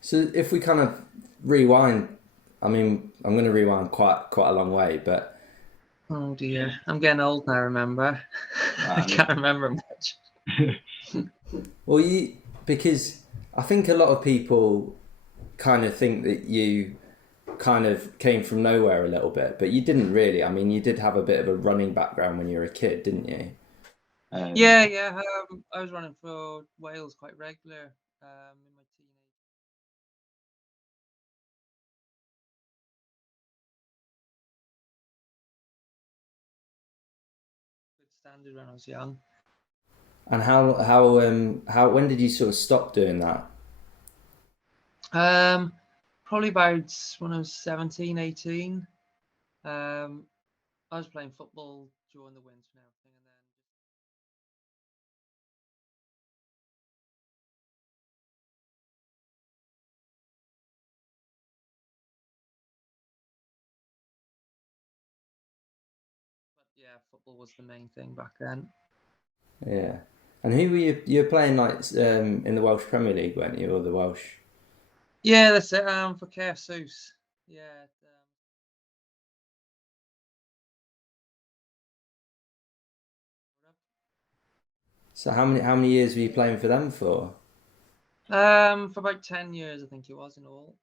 So if we kind of rewind, I mean, I'm going to rewind quite a long way, but Oh dear, I'm getting old now. Remember, I can't remember much. well, you because I think a lot of people kind of think that you kind of came from nowhere a little bit, but you didn't really. I mean, you did have a bit of a running background when you were a kid, didn't you? Yeah, yeah. I was running for Wales quite regular in my teenage. Good standard when I was young. And how when did you sort of stop doing that? Um, Probably about when I was 17, 18. I was playing football during the winter and everything, and then but yeah, football was the main thing back then. Yeah. And who were you? You were playing like in the Welsh Premier League, weren't you, or the Welsh? Yeah, that's it. For KFC's. Yeah. So how many years were you playing for them for? For about 10 years, I think it was in all.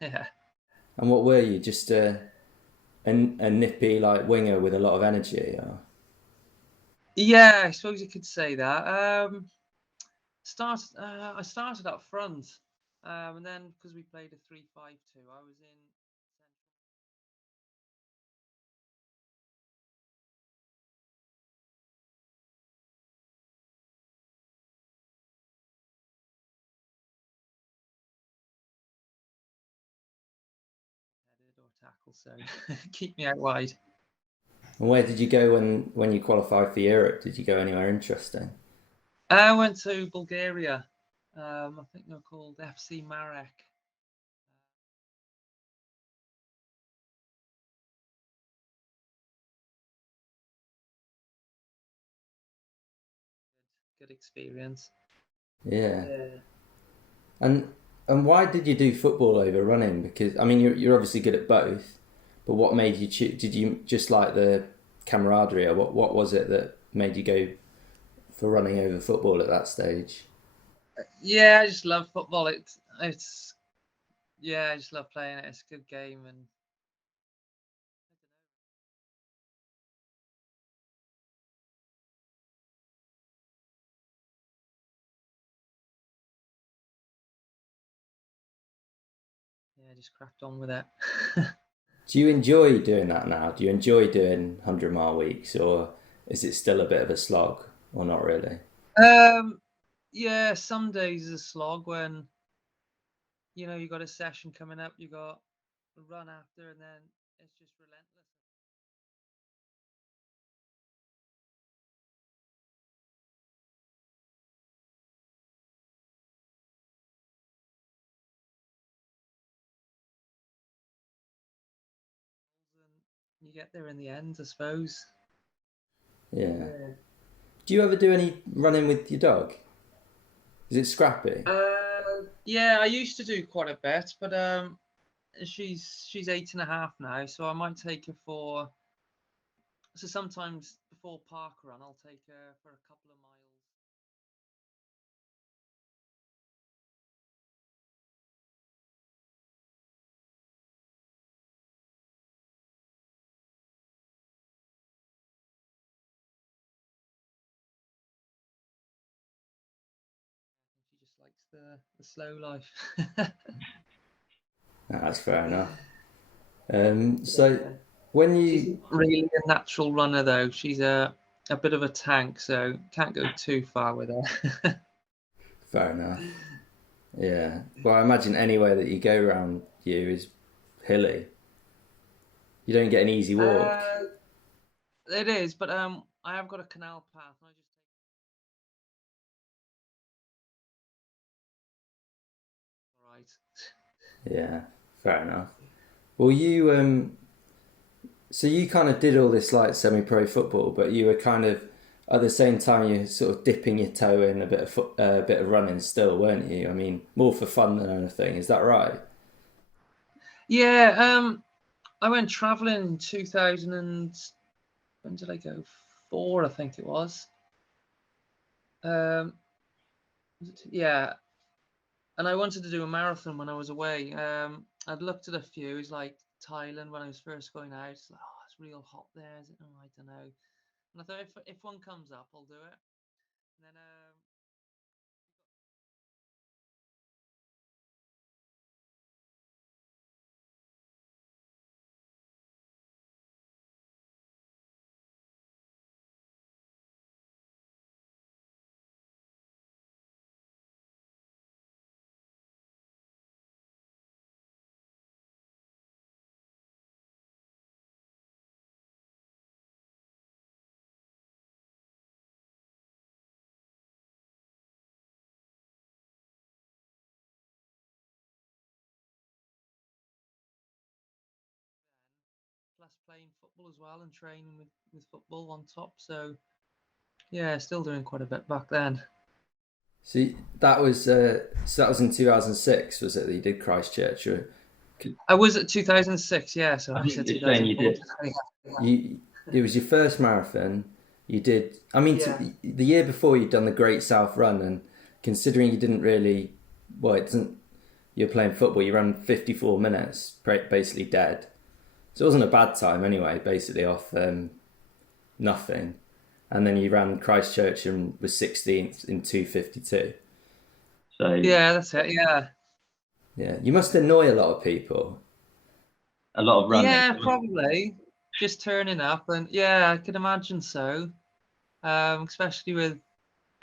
Yeah. Yeah. And what were you? Just a nippy like winger with a lot of energy, or? Yeah, I suppose you could say that. I started up front, and then because we played a 3-5-2, I was in headed or tackle, so keep me out wide. And where did you go when you qualified for Europe? Did you go anywhere interesting? I went to Bulgaria. I think they're called FC Marek. Good experience. Yeah. Yeah. And and why did you do football over running? Because I mean, you're obviously good at both, but what made you choose? Did you just like the camaraderie, or what was it that made you go for running over football at that stage? Yeah, I just love football. It's yeah, I just love playing it. It's a good game, and yeah, just cracked on with it. Do you enjoy doing that now? Do you enjoy doing 100-mile weeks, or is it still a bit of a slog, or not really? um, yeah, some days is a slog when you got a session coming up, you got a run after, and then it's just relentless. And you get there in the end, I suppose. Yeah. Yeah. Do you ever do any running with your dog? Is it Scrappy? Yeah, I used to do quite a bit, but she's 8.5 now, so I might take her for. So sometimes before park run, I'll take her for a couple of miles. She just likes the slow life. No, that's fair enough. So Yeah. when She's you not really a natural runner though. She's a bit of a tank, so can't go too far with her. fair enough. Yeah. Well, I imagine anywhere that you go around you is hilly. You don't get an easy walk. uh, it is, but I have got a canal path, and I just take all right. Yeah, fair enough. Well, So you kind of did all this like semi-pro football, but you were kind of at the same time you sort of dipping your toe in a bit of running still, weren't you? I mean, more for fun than anything. Is that right? Yeah, I went traveling in 2000 and when did I go? 4, I think it was. Um, yeah, and I wanted to do a marathon when I was away. I'd looked at a few. It's like Thailand when I was first going out. It's like, oh, it's real hot there. Is it? Oh, I don't know. And I thought if one comes up, I'll do it. And then plus playing football as well and training with football on top. So yeah, still doing quite a bit back then. So that was in 2006, was it? That you did Christchurch? Or, I was at 2006, yeah. So I I think said you're saying you 2004. did. you it was your first marathon. You did. I mean, Yeah. the year before you'd done the Great South Run, and considering you didn't really, well, it doesn't. You're playing football. You ran 54 minutes, basically dead. So it wasn't a bad time anyway. Basically off nothing, and then you ran Christchurch and was 16th in 2:52. So Yeah, that's it. Yeah. Yeah, you must annoy a lot of people. a lot of running. Yeah, probably. Just turning up, and yeah, I could imagine so. Especially with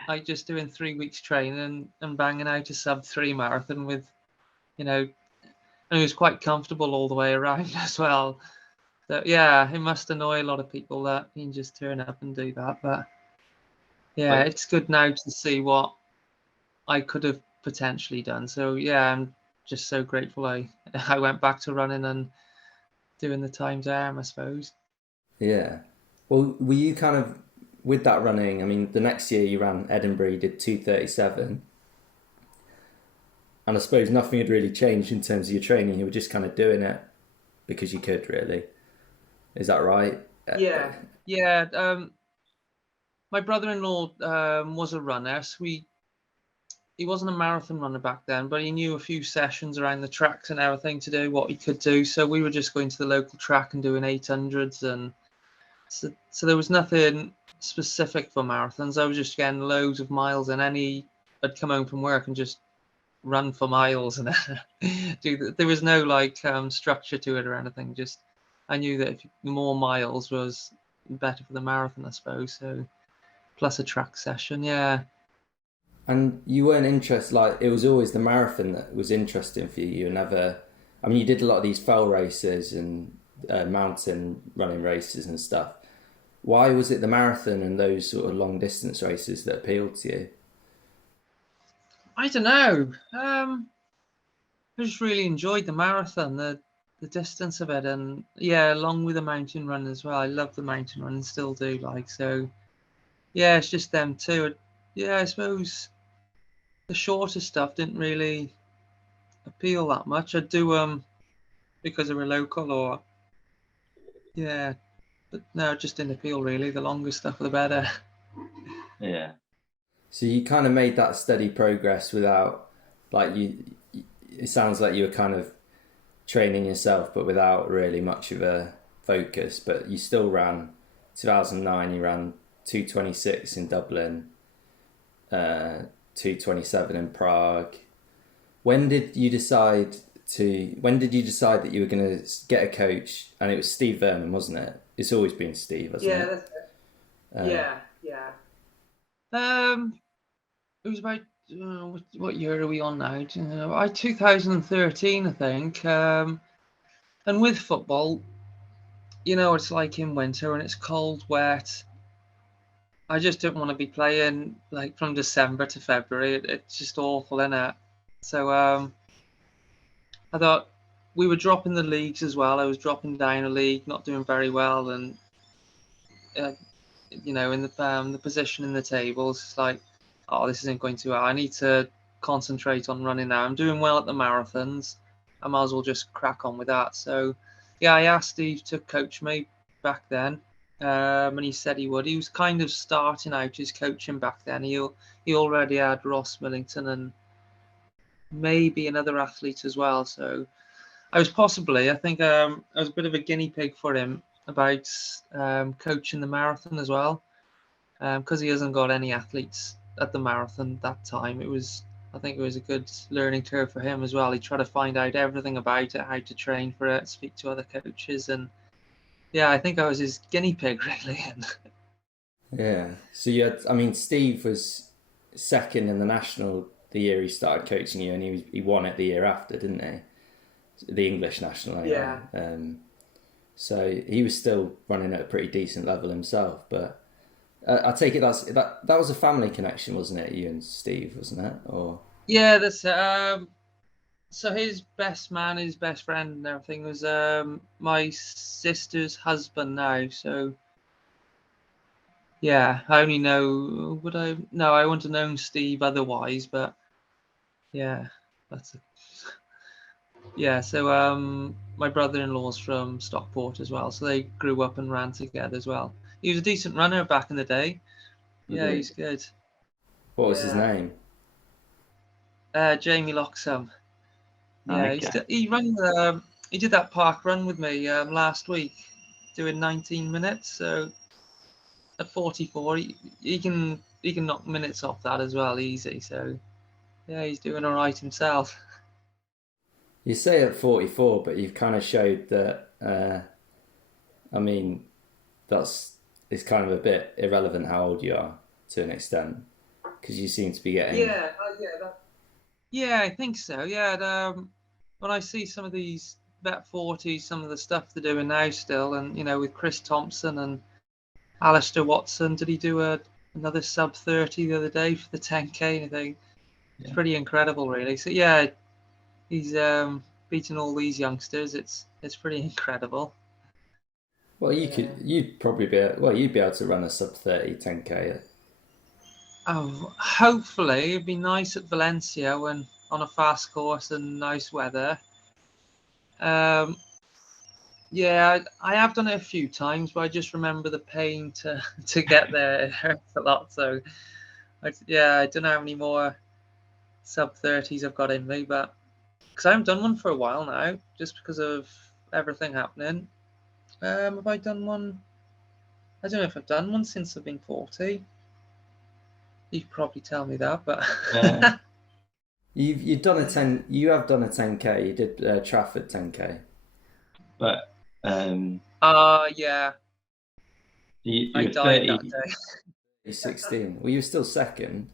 like just doing 3 weeks training and banging out a sub 3 marathon with, you know, and it was quite comfortable all the way around as well. So yeah, it must annoy a lot of people that you can just turn up and do that. But yeah, But it's good now to see what I could have potentially done. So yeah, I'm just so grateful I went back to running and doing the times arm, I suppose. Yeah. Well, were you kind of with that running? I mean, the next year you ran Edinburgh, you did 2:37, and I suppose nothing had really changed in terms of your training. You were just kind of doing it because you could, really. Is that right? Yeah. Yeah. My brother-in-law was a runner, so he wasn't a marathon runner back then, but he knew a few sessions around the tracks and everything to do what he could do. So we were just going to the local track and doing 800s, and so there was nothing specific for marathons. I was just getting loads of miles, and I'd come home from work and just run for miles, and there was no like structure to it or anything. Just I knew that if more miles was better for the marathon, I suppose. So plus a track session, yeah. And you weren't interested, like, it was always the marathon that was interesting for you. You were never, I mean, you did a lot of these fell races and mountain running races and stuff. Why was it the marathon and those sort of long distance races that appealed to you? I don't know. I just really enjoyed the marathon, the distance of it, and yeah, along with the mountain run as well. I love the mountain run and still do. Like so, yeah, it's just them two. Yeah, I suppose the shorter stuff didn't really appeal that much. I'd do because they were local or yeah, but no, it just didn't appeal really. The longer stuff, the better. yeah, So you kind of made that steady progress without, like, it sounds like you were kind of training yourself, but without really much of a focus. But you still ran 2009. You ran 2:26 in Dublin, 2:27 in Prague. When did you decide When did you decide that you were going to get a coach? And it was Steve Vernon, wasn't it? It's always been Steve, hasn't Yeah, it? that's it. Yeah. Um, it was about what year are we on now? I 2013, I think. And with football, it's like in winter and it's cold, wet. I just didn't want to be playing like from December to February. It's just awful, isn't it? So I thought we were dropping the leagues as well. I was dropping down a league, not doing very well, and in the position in the tables, it's like, oh, this isn't going too well. I need to concentrate on running now. I'm doing well at the marathons. I might as well just crack on with that. So, yeah, I asked Steve to coach me back then, and he said he would. He was kind of starting out his coaching back then. He already had Ross Millington and maybe another athlete as well. So I think I was a bit of a guinea pig for him about coaching the marathon as well, because he hasn't got any athletes at the marathon that time. I think it was a good learning curve for him as well. He tried to find out everything about it, how to train for it, speak to other coaches, and yeah, I think I was his guinea pig really. Yeah. So Steve was second in the national the year he started coaching you, and he won it the year after, didn't he? The English national. Anyway. Yeah. So he was still running at a pretty decent level himself, but I take it that was a family connection, wasn't it? You and Steve, wasn't it? Or yeah, that's so his best man, his best friend, and everything was my sister's husband now. So yeah, I only know I wouldn't have known Steve otherwise, but yeah, yeah. So my brother-in-law's from Stockport as well, so they grew up and ran together as well. He was a decent runner back in the day. Yeah, he's good. What was his name? Jamie Loxham. Yeah, Okay. he did that park run with me last week, doing 19 minutes. So at 44, he can knock minutes off that as well, easy. So yeah, he's doing all right himself. You say at 44, but you've kind of showed that. It's kind of a bit irrelevant how old you are to an extent, because you seem to be getting. Yeah, I think so. Yeah, when I see some of these V40s, some of the stuff they're doing now still, and with Chris Thompson and Alistair Watson, did he do another sub 30 the other day for the 10K? I think it's pretty incredible, really. So yeah, he's beating all these youngsters. It's pretty incredible. Well, you'd probably you'd be able to run a sub 30 10K. Oh, hopefully it'd be nice at Valencia when on a fast course and nice weather. Yeah, I have done it a few times, but I just remember the pain to get there. It hurts a lot. So, I don't know how many more sub 30s I've got in me, but because I haven't done one for a while now, just because of everything happening. Have I done one? I don't know if I've done one since I've been 40. You could probably tell me that, but you've done a 10. You have done a 10K. You did Trafford 10K. But yeah. You I were died 30. that day. 16. Well, you were still second.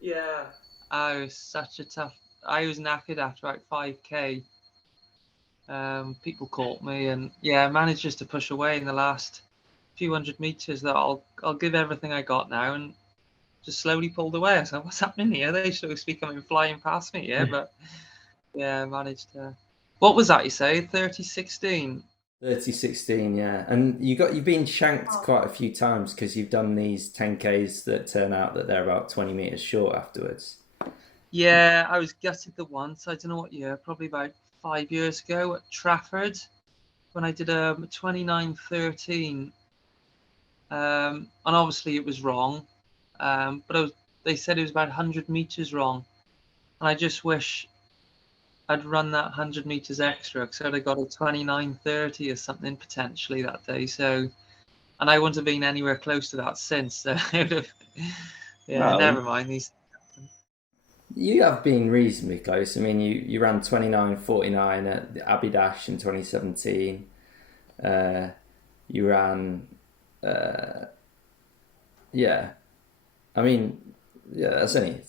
Yeah. I was I was knackered after about 5K. People caught me, and I managed just to push away in the last few hundred meters. That I'll give everything I got now, and just slowly pulled away. I was like, what's happening here? They supposed to be coming flying past me here, but I managed to. What was that you say? 30-16? 30-16, yeah. And you've been shanked quite a few times because you've done these 10Ks that turn out that they're about 20 meters short afterwards. Yeah, I was gutted the once. I don't know what year, probably about 5 years ago at Trafford when I did a 29:13. And obviously it was wrong. But they said it was about 100 meters wrong. And I just wish I'd run that 100 meters extra because I'd have got a 29:30 or something potentially that day. So, and I wouldn't have been anywhere close to that since. So, never mind these. You have been reasonably close. I mean, you ran 29:49 at the Abbey Dash in 2017. You ran, it's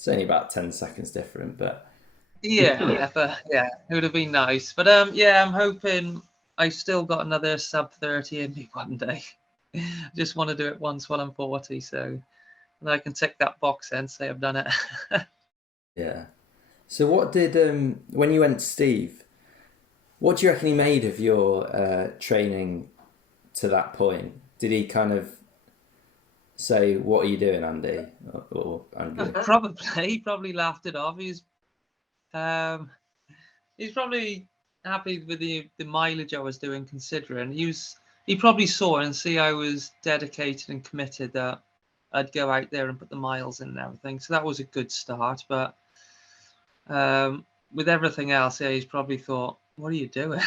only about 10 seconds different, but it would have been nice. But I'm hoping I still got another sub 30 in me one day. I just want to do it once while I'm 40, so and I can tick that box and say I've done it. Yeah. So what did when you went to Steve? What do you reckon he made of your training to that point? Did he kind of say, "What are you doing, Andy?" or Andrew? He probably laughed it off. Um, he's probably happy with the mileage I was doing, considering he probably saw and see I was dedicated and committed that I'd go out there and put the miles in and everything. So that was a good start. But with everything else, yeah, he's probably thought, "What are you doing?"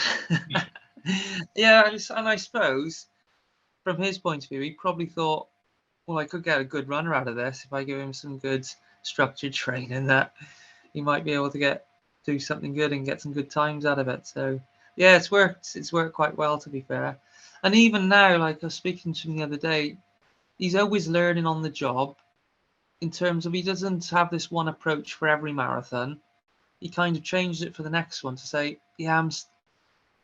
Yeah, and I suppose from his point of view, he probably thought, "Well, I could get a good runner out of this if I give him some good structured training. That he might be able to do something good and get some good times out of it." So yeah, it's worked. It's worked quite well, to be fair. And even now, like I was speaking to him the other day, he's always learning on the job. In terms of, he doesn't have this one approach for every marathon. He kind of changed it for the next one to say, "Yeah,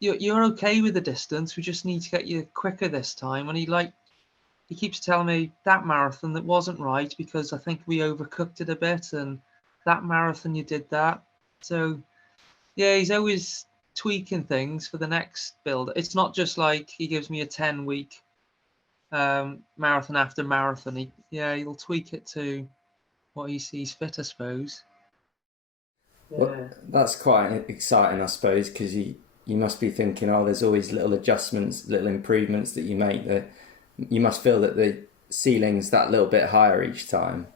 you're okay with the distance. We just need to get you quicker this time." And he keeps telling me that marathon that wasn't right because I think we overcooked it a bit, and that marathon you did that. So yeah, he's always tweaking things for the next build. It's not just like he gives me a 10-week marathon after marathon. He'll tweak it to what he sees fit, I suppose. Well, that's quite exciting, I suppose, because you must be thinking, oh, there's always little adjustments, little improvements that you make. That you must feel that the ceiling's that little bit higher each time.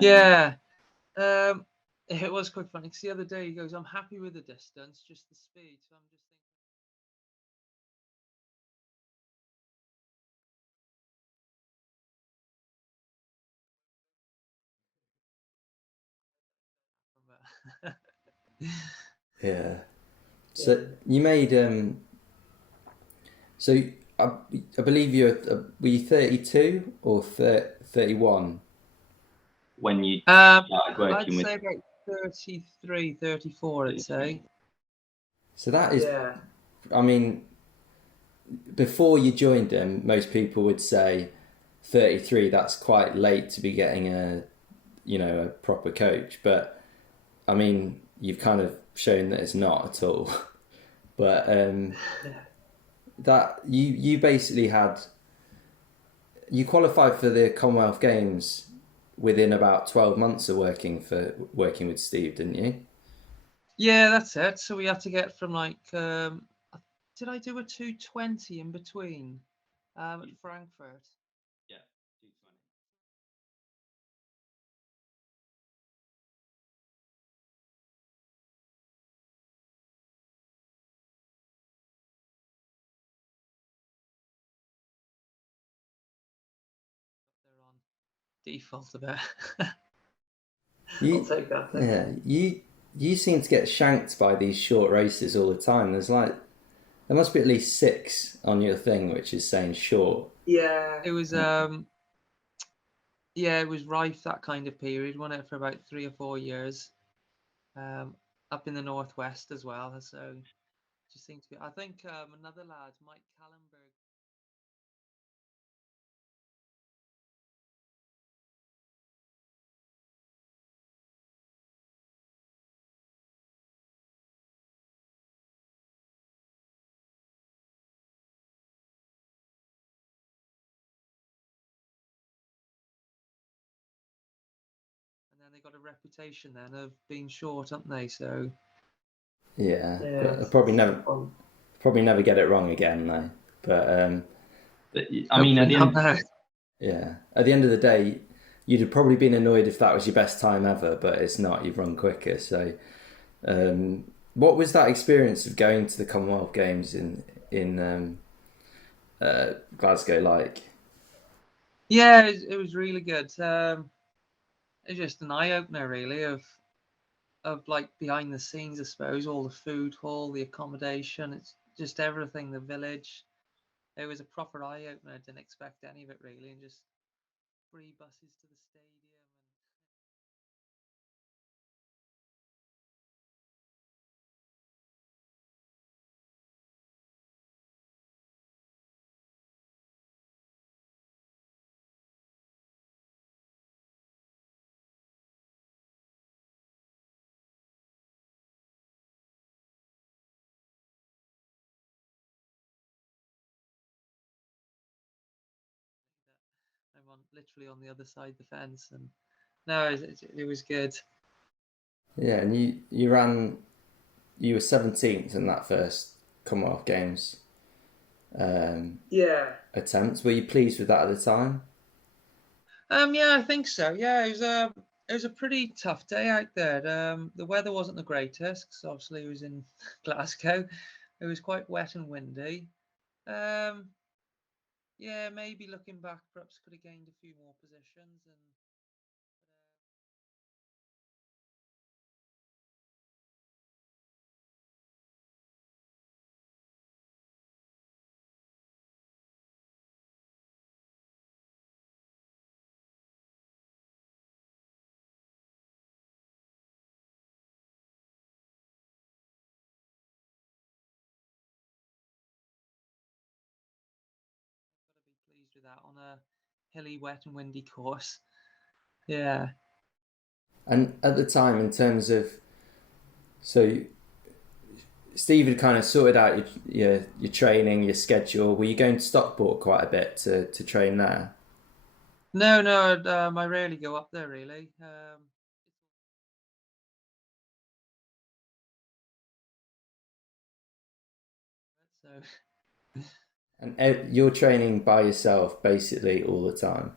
Yeah. It was quite funny because the other day he goes, "I'm happy with the distance, just the speed." So I'm just thinking. Yeah. So you made so I believe were you 32 or 31? When you I'd started working with say about 33, 34, I'd say. So that is, I mean, before you joined them, most people would say 33. That's quite late to be getting a proper coach. But I mean, you've kind of shown that it's not at all. But that you basically you qualified for the Commonwealth Games within about 12 months of working with Steve, didn't you? Yeah, that's it. So we had to get from did I do a 220 in between at Frankfurt? yeah, 220. They're on default a bit. You, I'll take that. Thanks. yeah, you seem to get shanked by these short races all the time. There must be at least 6 on your thing, which is saying short. Yeah. It was rife, that kind of period, wasn't it, for about 3 or 4 years. Up in the northwest as well. So just seems to be. I think another lad, Mike Callenberg. And then they got a reputation then of being short, haven't they? So Yeah, but I it's probably never get it wrong again though. But But, I mean, hopefully not now. yeah, at the end of the day, you'd have probably been annoyed if that was your best time ever, but it's not. You've run quicker. So, what was that experience of going to the Commonwealth Games in Glasgow like? Yeah, it was really good. It's just an eye opener, really, of like behind the scenes, I suppose. All the food hall, the accommodation, it's just everything. The village. It was a proper eye opener. I didn't expect any of it really, and just free buses to the stadium. literally on the other side of the fence, and no, it was good. Yeah, and you were 17th in that first Commonwealth Games attempt. Were you pleased with that at the time? Yeah, I think so. Yeah, it was a pretty tough day out there. The weather wasn't the greatest because obviously it was in Glasgow. It was quite wet and windy. Yeah, maybe looking back, perhaps could have gained a few more positions and. Got to be pleased with that on a hilly, wet, and windy course. Yeah. And at the time, in terms of, so Steve had kind of sorted out your training, your schedule. Were you going to Stockport quite a bit to train there? No, I rarely go up there really. So. And you're training by yourself basically all the time.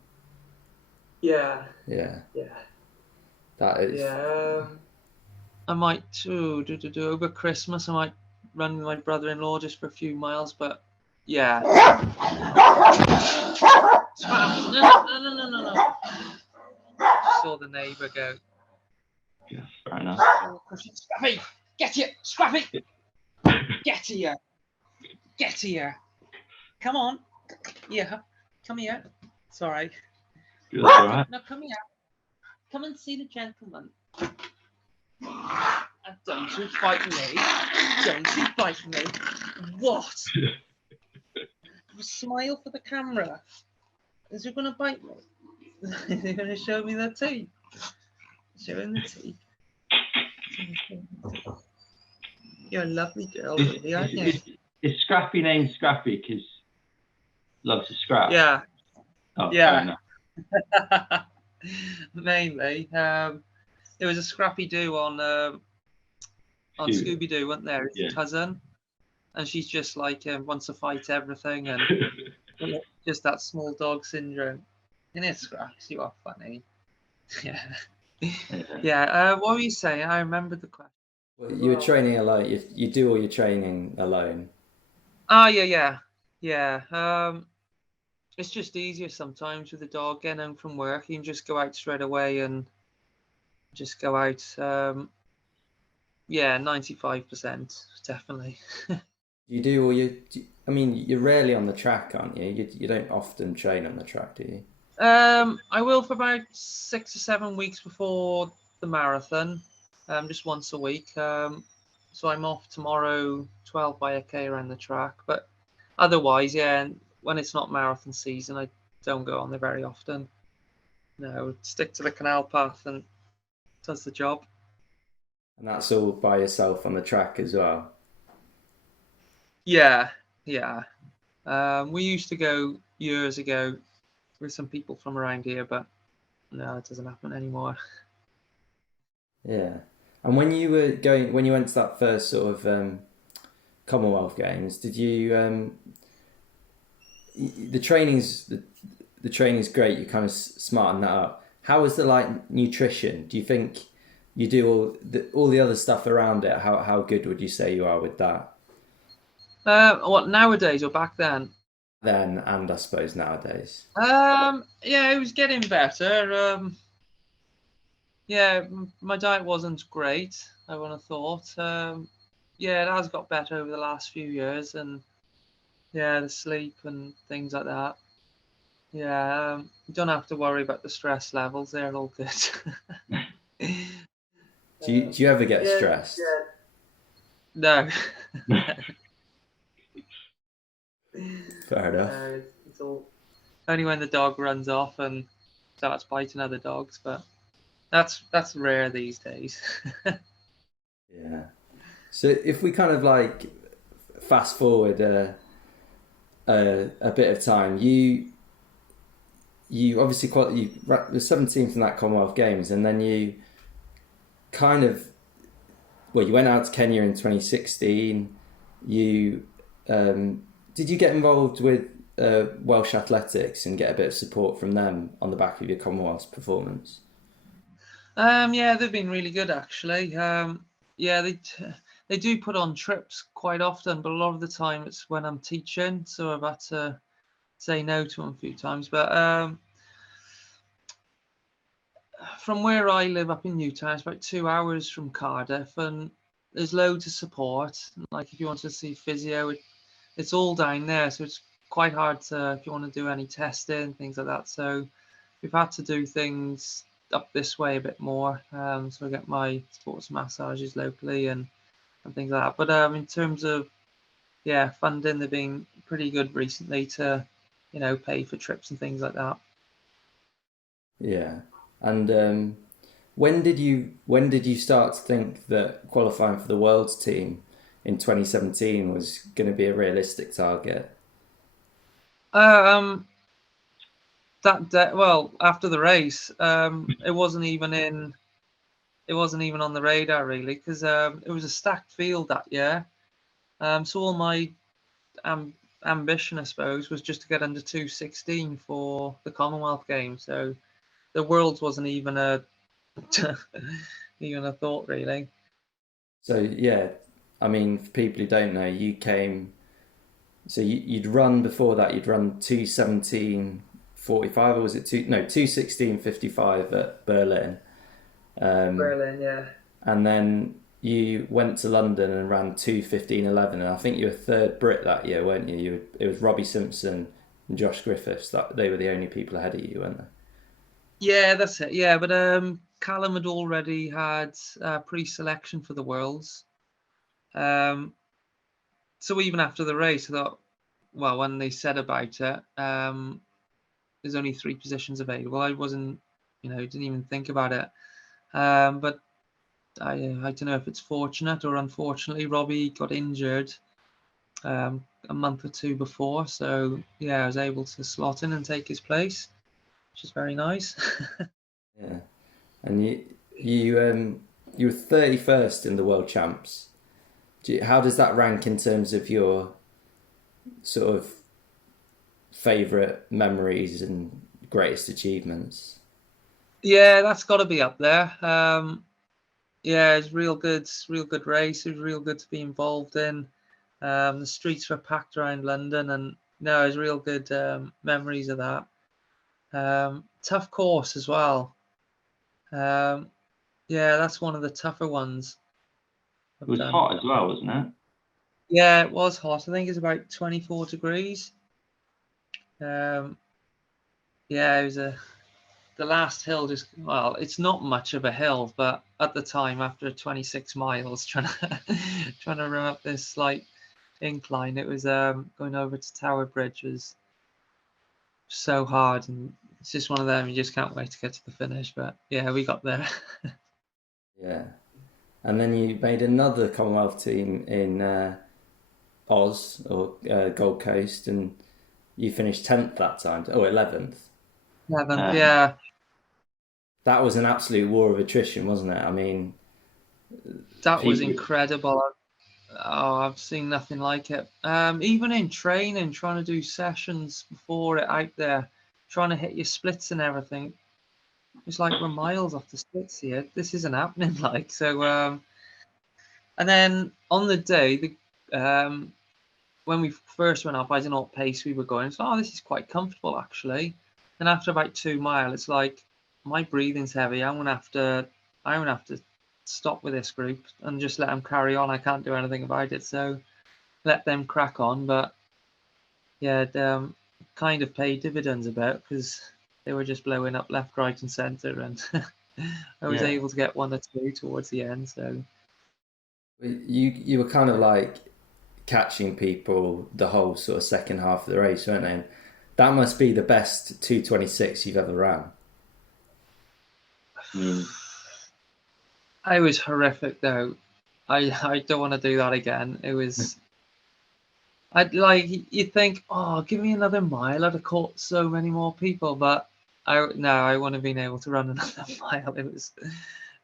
Yeah. Yeah. Yeah. That is. Yeah. I might do over Christmas. I might run with my brother-in-law just for a few miles, but yeah. No. Saw the neighbour go. Yeah, fair enough. Scrappy, get here, Scrappy, get here, get here. Come on, yeah, come here. Sorry. That's all right. No, come here. Come and see the gentleman. Don't you bite me. Don't you bite me. What? Smile for the camera. Is he going to bite me? Is he going to show me the teeth? Show him the teeth. You're a lovely girl, really, aren't you? Is Scrappy named Scrappy because loves to scrap? Yeah. Oh, yeah. Mainly. There was a Scrappy Doo on Scooby Doo, wasn't there? His cousin, and she's just like wants to fight everything, and just that small dog syndrome. In it, Scraps, you are funny. Yeah. What were you saying? I remember the question. Well, you were training alone. You do all your training alone. Oh yeah. It's just easier sometimes with the dog getting home from work. You can just go out straight away and just go out. 95% definitely. You do all your. I mean, you're rarely on the track, aren't you? You don't often train on the track, do you? I will for about 6 or 7 weeks before the marathon, just once a week. So I'm off tomorrow, 12 by a K around the track. But otherwise, yeah, when it's not marathon season, I don't go on there very often. No, stick to the canal path and does the job. And that's all by yourself on the track as well? Yeah. We used to go years ago with some people from around here, but no, it doesn't happen anymore. Yeah. And when you went to that first sort of Commonwealth Games, did you the training's great. You kind of smarten that up. How was the nutrition? Do you think you do all the other stuff around it? How good would you say you are with that? What, nowadays or back then? Then, and I suppose nowadays. Yeah, it was getting better. Yeah, my diet wasn't great, I would have thought. Yeah, it has got better over the last few years, and yeah, the sleep and things like that. Yeah, you don't have to worry about the stress levels; they're all good. Do you ever get stressed? No. Fair enough. It's all only when the dog runs off and starts biting other dogs, but that's rare these days. Yeah. So if we kind of fast forward a bit of time, you obviously you were 17th in that Commonwealth Games, and then you kind of, well, you went out to Kenya in 2016. You did you get involved with Welsh Athletics and get a bit of support from them on the back of your Commonwealth performance? Yeah, they've been really good actually. Yeah, they do put on trips quite often, but a lot of the time it's when I'm teaching, so I've had to say no to them a few times. But from where I live up in Newtown, it's about 2 hours from Cardiff, and there's loads of support. Like if you want to see physio, it's all down there, so it's quite hard to, if you want to do any testing, things like that. So we've had to do things up this way a bit more. So I get my sports massages locally and things like that. But in terms of funding, they've been pretty good recently to, pay for trips and things like that. Yeah, and when did you start to think that qualifying for the World's team in 2017 was going to be a realistic target? That day, well, after the race, it wasn't even on the radar really, because it was a stacked field that year. So all my ambition, I suppose, was just to get under 216 for the Commonwealth Games. So the Worlds wasn't even a even a thought really. So yeah, I mean, for people who don't know, you came. So you'd run before that. You'd run 2:17:45, or was it 2:16:55 at Berlin. Berlin, yeah. And then you went to London and ran 2:15:11, and I think you were third Brit that year, weren't you? It was Robbie Simpson and Josh Griffiths. They were the only people ahead of you, weren't they? Yeah, that's it. Yeah, but Callum had already had pre-selection for the Worlds. So even after the race, I thought, well, when they said about it, there's only 3 positions available. I wasn't, didn't even think about it. But I don't know if it's fortunate or unfortunately, Robbie got injured a month or 2 before. So yeah, I was able to slot in and take his place, which is very nice. Yeah, and you were 31st in the World Champs. How does that rank in terms of your sort of favourite memories and greatest achievements? Yeah, that's got to be up there. Yeah, it's real good race. It was real good to be involved in. The streets were packed around London, and no, it was real good memories of that. Tough course as well. Yeah, that's one of the tougher ones I've It was done. hot as well, wasn't it? Yeah, it was hot. I think it's about 24 degrees. Yeah, it was the last hill. Well, it's not much of a hill, but at the time, after 26 miles, trying to run up this slight incline, it was going over to Tower Bridge was so hard, and it's just one of them. You just can't wait to get to the finish. But yeah, we got there. Yeah, and then you made another Commonwealth team in Oz or Gold Coast, and you finished 10th that time. Oh, 11th. 11th, yeah. That was an absolute war of attrition, wasn't it? I mean, That was incredible. Oh, I've seen nothing like it. Even in training, trying to do sessions before it out there, trying to hit your splits and everything. It's like we're miles off the splits here. This isn't happening. Like so. And then on the day, when we first went up, I don't know what pace we were going. So, oh, this is quite comfortable actually. And after about 2 miles, it's like my breathing's heavy. I'm gonna have to stop with this group and just let them carry on. I can't do anything about it. So let them crack on. But yeah, it kind of paid dividends a bit because they were just blowing up left, right, and centre, and I was able to get 1 or 2 towards the end. So you were kind of like catching people the whole sort of second half of the race, weren't they? And that must be the best 2:26 you've ever ran. I was horrific though. I don't want to do that again. It was. I'd like you think, oh, give me another mile. I'd have caught so many more people, but I wouldn't have been able to run another mile.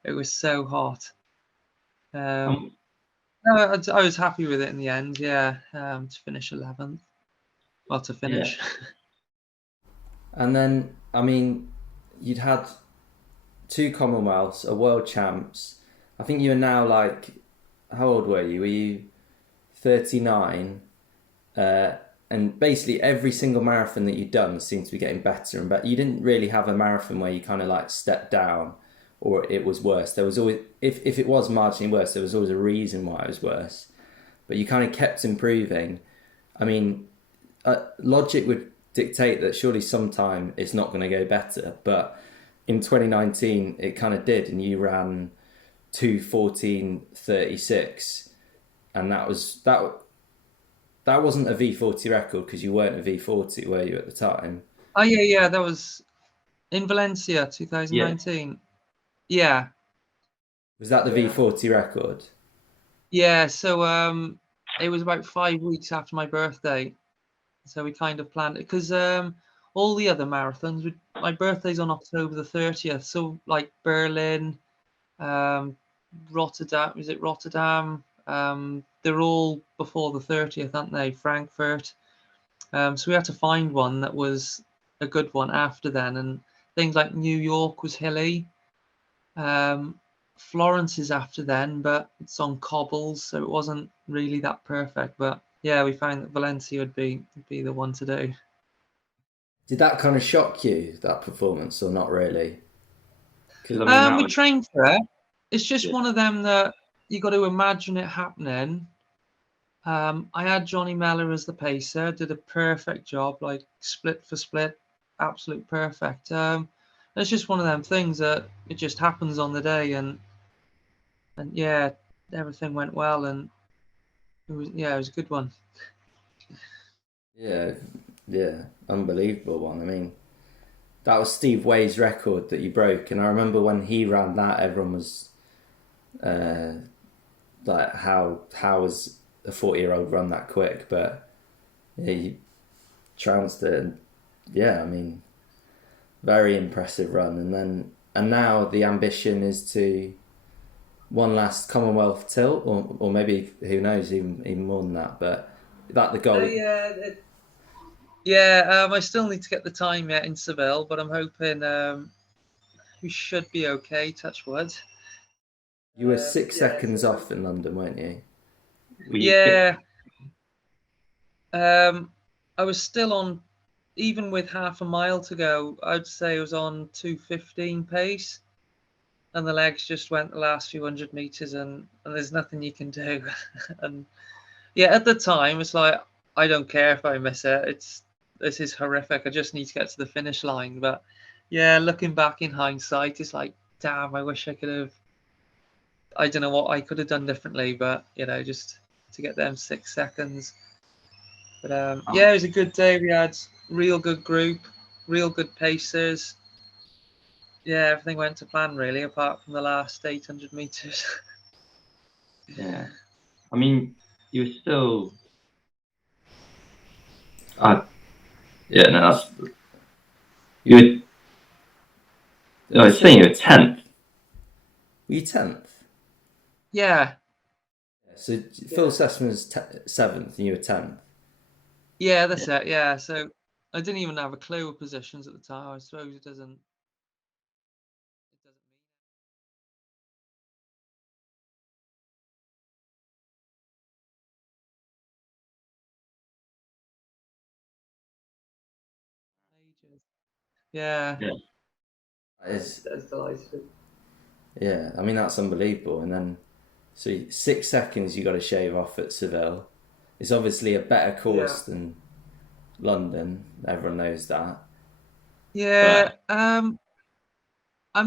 It was so hot. No, I was happy with it in the end. Yeah, to finish 11th. Well, to finish. Yeah. And then, I mean, you'd had 2 Commonwealths, a World Champs. I think you were now like, how old were you? Were you 39? And basically every single marathon that you'd done seemed to be getting better and better. You didn't really have a marathon where you kind of like stepped down or it was worse. There was always, if it was marginally worse, there was always a reason why it was worse. But you kind of kept improving. I mean, logic would dictate that surely sometime it's not going to go better. But in 2019, it kind of did, and you ran 2:14:36, and that wasn't a V40 record because you weren't a V40, were you, at the time? Oh yeah, that was in Valencia, 2019. Yeah. Was that the V40 record? Yeah, so it was about 5 weeks after my birthday, so we kind of planned it because all the other marathons, my birthday's on October the 30th, so like Berlin, Rotterdam, is it Rotterdam? They're all before the 30th, aren't they? Frankfurt. So we had to find one that was a good one after then, and things like New York was hilly. Florence is after then, but it's on cobbles, so it wasn't really that perfect. But yeah, we found that Valencia would be the one to do. Did that kind of shock you, that performance, or not really? Because I mean, We trained for it. It's just Yeah. one of them that you got to imagine it happening. I had Johnny Meller as the pacer, did a perfect job, like split for split, absolute perfect. It's just one of them things that it just happens on the day, and yeah, everything went well, and it was a good one. Yeah, unbelievable one. I mean, that was Steve Way's record that you broke, and I remember when he ran that, everyone was like, how was a 40-year-old run that quick? But yeah, you trounced it, and yeah, I mean, very impressive run. And now the ambition is to one last Commonwealth tilt, or maybe, who knows, even more than that. But that the goal. I still need to get the time yet in Seville, but I'm hoping we should be okay. Touch wood. You were 6 seconds off in London, weren't you? Yeah. I was still on, even with half a mile to go, I'd say I was on 2:15 pace, and the legs just went the last few hundred meters, and there's nothing you can do. And yeah, at the time, it's like, I don't care if I miss it. This is horrific. I just need to get to the finish line. But yeah, looking back in hindsight, it's like, damn, I wish I could have. I don't know what I could have done differently, but just to get them 6 seconds. But yeah, it was a good day. We had real good group, real good pacers. Yeah, everything went to plan really, apart from the last 800 meters. Yeah. I mean, you were still. Yeah, no, that's. You were. I was saying you were 10th. Were you 10th? Yeah. So Phil Sessman was 7th, and you were 10th. Yeah, that's it. Yeah, so I didn't even have a clue of positions at the time. I suppose it doesn't. Ages. Yeah. That's delighted. Yeah, I mean, that's unbelievable. And then, so 6 seconds you got to shave off at Seville. It's obviously a better course than London. Everyone knows that. Yeah. I'm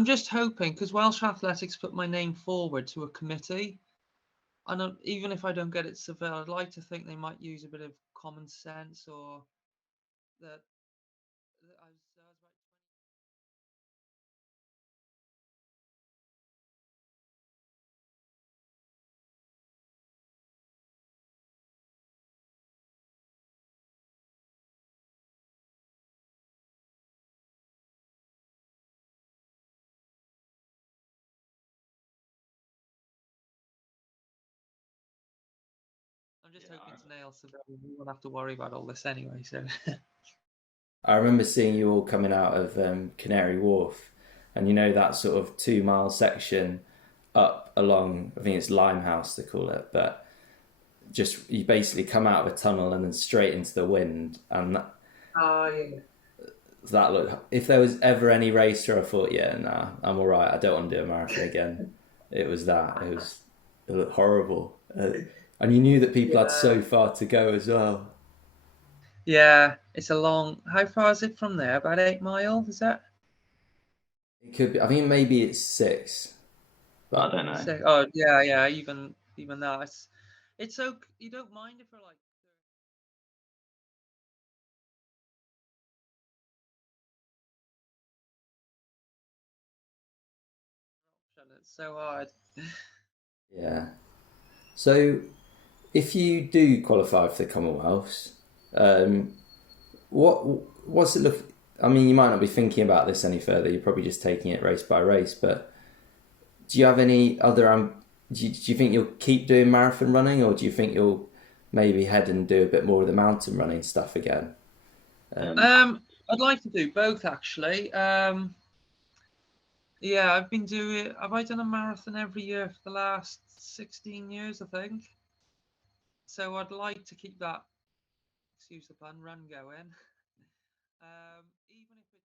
just hoping, because Welsh Athletics put my name forward to a committee, and even if I don't get it Seville, I'd like to think they might use a bit of common sense, or that I was just hoping to nail Seville. We won't have to worry about all this anyway. So. I remember seeing you all coming out of Canary Wharf, and you know that sort of 2 mile section up along, I think it's Limehouse they call it, but just you basically come out of a tunnel and then straight into the wind, and that looked. If there was ever any race where I thought, yeah, nah, I'm all right. I don't want to do a marathon again. It was that. It looked horrible, and you knew that people had so far to go as well. Yeah, it's a long. How far is it from there? About 8 miles, is that? It could be. I think maybe it's 6. But I don't know. So, oh yeah. Even that. It's so you don't mind if we're like. It's so hard. Yeah. So, if you do qualify for the Commonwealth, what's it look? I mean, you might not be thinking about this any further. You're probably just taking it race by race. But do you have any other? Do you think you'll keep doing marathon running, or do you think you'll maybe head and do a bit more of the mountain running stuff again? I'd like to do both actually. Yeah, I've been doing. Have I done a marathon every year for the last 16 years? I think. So I'd like to keep that. Excuse the pun. Run going. Even if it's.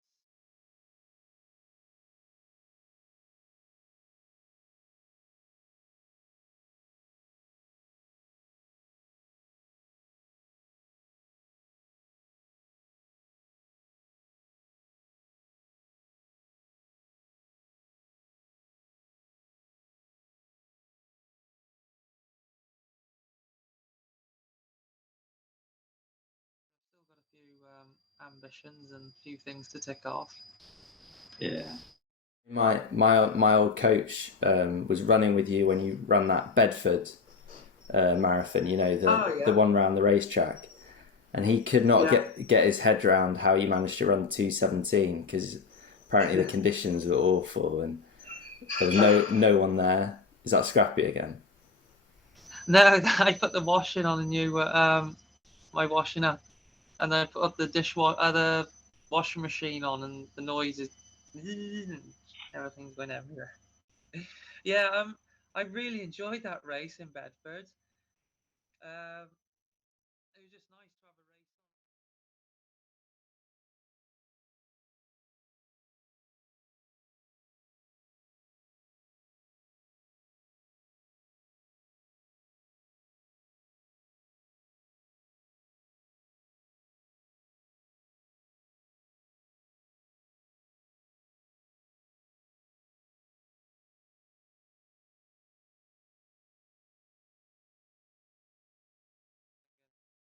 I've still got a few ambitions and a few things to tick off. Yeah. My old coach was running with you when you ran that Bedford marathon. You know the one round the racetrack, and he could not get his head around how you managed to run 2:17 because apparently the conditions were awful and there was no one there. Is that Scrappy again? No, I put the washing on a new my washing up, and then I put the washing machine on, and the noise is everything's going everywhere. Yeah, I really enjoyed that race in Bedford. It was just nice to have a race.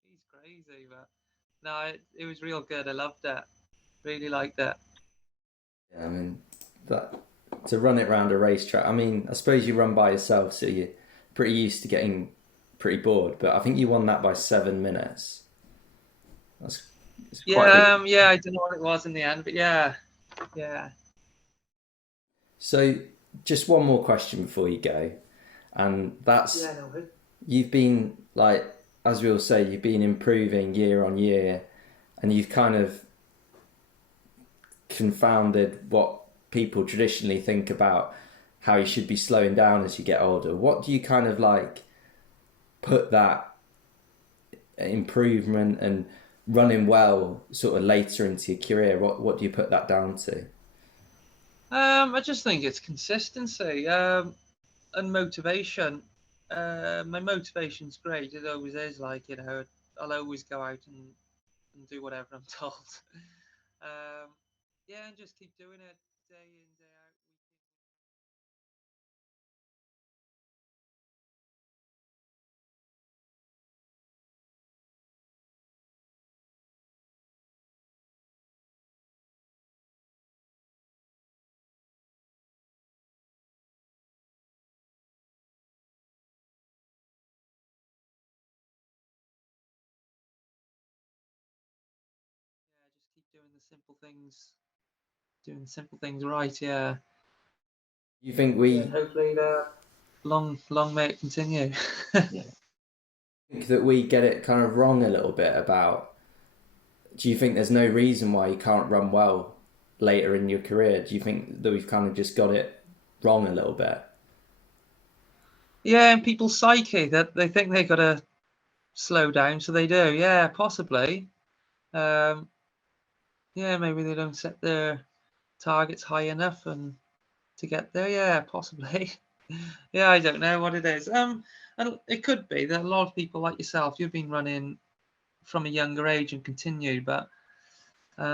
He's crazy, but no, it was real good. I loved it. Really liked it. Yeah, I mean that to run it round a racetrack. I mean, I suppose you run by yourself, so you're pretty used to getting pretty bored. But I think you won that by 7 minutes. It's quite yeah. I don't know what it was in the end, but yeah. So, just one more question before you go, and that's you've been like, as we all say, you've been improving year on year, and you've kind of confounded what people traditionally think about how you should be slowing down as you get older. What do you kind of like put that improvement and running well sort of later into your career? What do you put that down to? I just think it's consistency and motivation. My motivation's great. It always is. Like, I'll always go out and do whatever I'm told. Yeah, and just keep doing it day in, day out. Yeah, just keep doing the simple things. Doing simple things right. Yeah. You think hopefully the long may it continue. Yeah. think that we get it kind of wrong a little bit about, do you think there's no reason why you can't run well later in your career? Do you think that we've kind of just got it wrong a little bit? Yeah, and people's psyche, that they think they've got to slow down, so they do. Yeah, possibly. Yeah, maybe they don't set their targets high enough and to get there. Yeah, possibly. Yeah, I don't know what it is. And it could be that a lot of people like yourself, you've been running from a younger age and continued, but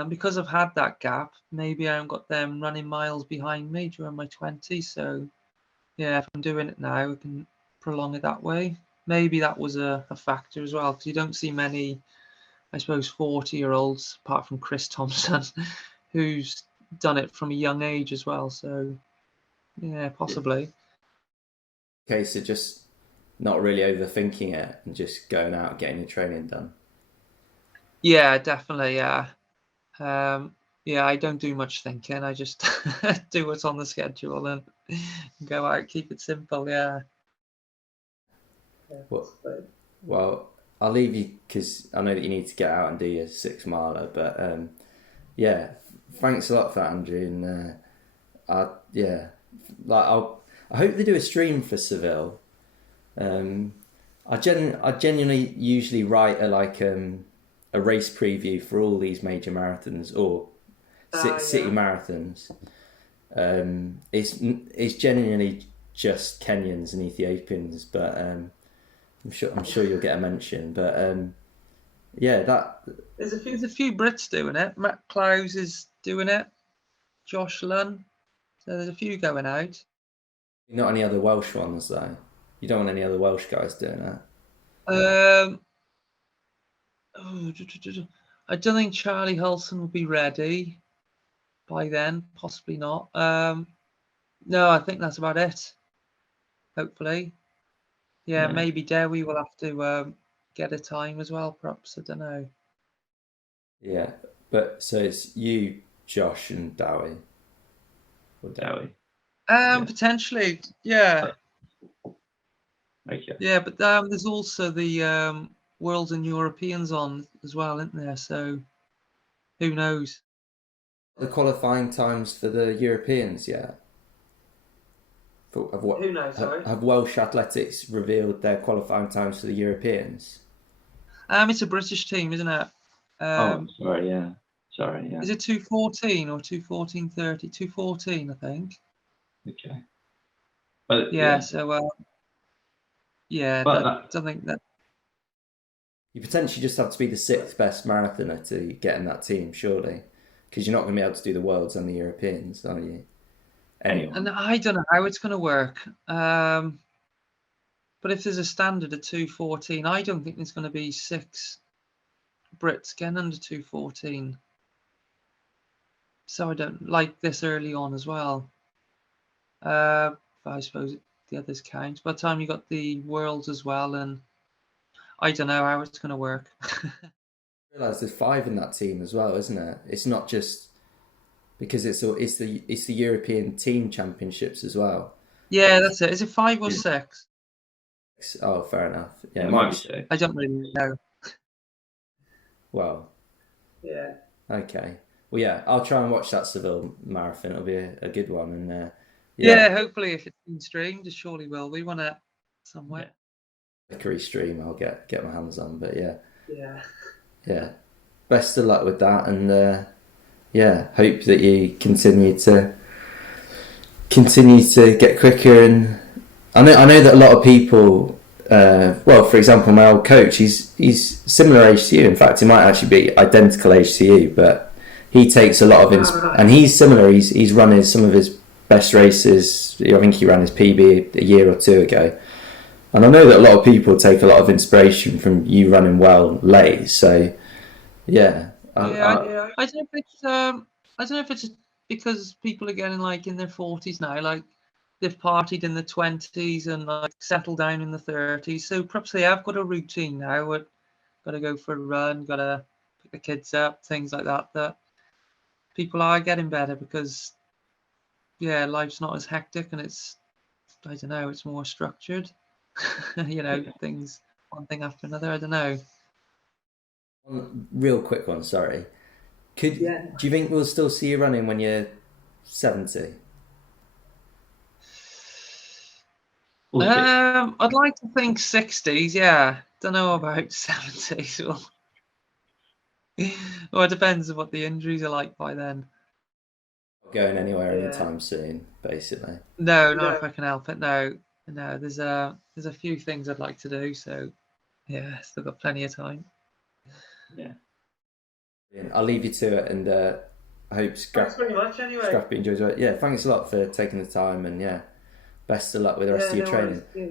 because I've had that gap, maybe I haven't got them running miles behind me during my 20s. So yeah, if I'm doing it now, I can prolong it that way. Maybe that was a factor as well, because you don't see many, I suppose, 40-year-olds, apart from Chris Thompson, who's done it from a young age as well. So yeah, possibly. Okay, so just not really overthinking it and just going out, getting your training done. Yeah, definitely. Yeah. Yeah, I don't do much thinking. I just do what's on the schedule and go out, keep it simple. Yeah. Well, I'll leave you because I know that you need to get out and do your 6-miler. But yeah, thanks a lot for that, Andrew. And I hope they do a stream for Seville. I genuinely usually write a race preview for all these major marathons or city marathons. It's genuinely just Kenyans and Ethiopians, but I'm sure you'll get a mention. But there's a few Brits doing it. Matt Clowes is doing it. Josh Lunn. So there's a few going out. Not any other Welsh ones though. You don't want any other Welsh guys doing that. I don't think Charlie Hulson will be ready by then. Possibly not. No, I think that's about it. Hopefully. Yeah, maybe Dewi will have to get a time as well, perhaps. I don't know. Yeah, but so it's you, Josh, and Dowie. Or Dowie. Potentially, yeah. Okay. Yeah, but there's also the Worlds and Europeans on as well, isn't there? So who knows? The qualifying times for the Europeans yet? Who knows? Sorry. Have Welsh athletics revealed their qualifying times for the Europeans? It's a British team, isn't it? Sorry, yeah. Is it 2:14 or 2:14:30? 2:14, I think. Okay. But yeah. So yeah, but I don't think that. You potentially just have to be the 6th best marathoner to get in that team, surely, because you're not going to be able to do the Worlds and the Europeans, are you? Anyway. And I don't know how it's going to work. But if there's a standard of 2:14, I don't think there's going to be 6 Brits getting under 2:14. So I don't like this early on as well. I suppose the others count. By the time you got the Worlds as well, and I don't know how it's going to work. I realise there's 5 in that team as well, isn't it? It's not just because it's the European Team Championships as well. Yeah, that's it. Is it 5 or 6? Oh, fair enough. Yeah, it might be 6. I don't really know. Well. Yeah. Okay. Well, yeah, I'll try and watch that Seville marathon. It'll be a good one, and yeah, hopefully if it's been streamed, it surely will. We want it somewhere. Hickory stream, I'll get my hands on. But yeah. Best of luck with that, and hope that you continue to get quicker. And I know that a lot of people. For example, my old coach, he's similar age to you. In fact, he might actually be identical age to you, but he takes a lot of and he's similar. He's run some of his best races. I think he ran his PB a year or 2 ago, and I know that a lot of people take a lot of inspiration from you running well late. So I don't know if it's because people are getting in their 40s now, like they've partied in the 20s and settled down in the 30s. So perhaps they have got a routine now. Got to go for a run, got to pick the kids up, things like that. That people are getting better because life's not as hectic and it's more structured. Things one thing after another. I don't know. One real quick one, sorry. Do Yeah. you think we'll still see you running when you're 70? I'd like to think 60s. Yeah, don't know about 70s. Well, it depends on what the injuries are like by then. Not going anywhere Yeah. anytime soon, basically. No, not if I can help it. No. There's a few things I'd like to do. So yeah, still got plenty of time. Yeah. I'll leave you to it, and I hope Thanks very much. Anyway. Scrappy enjoys it. Yeah, thanks a lot for taking the time, and yeah, best of luck with the rest of your training.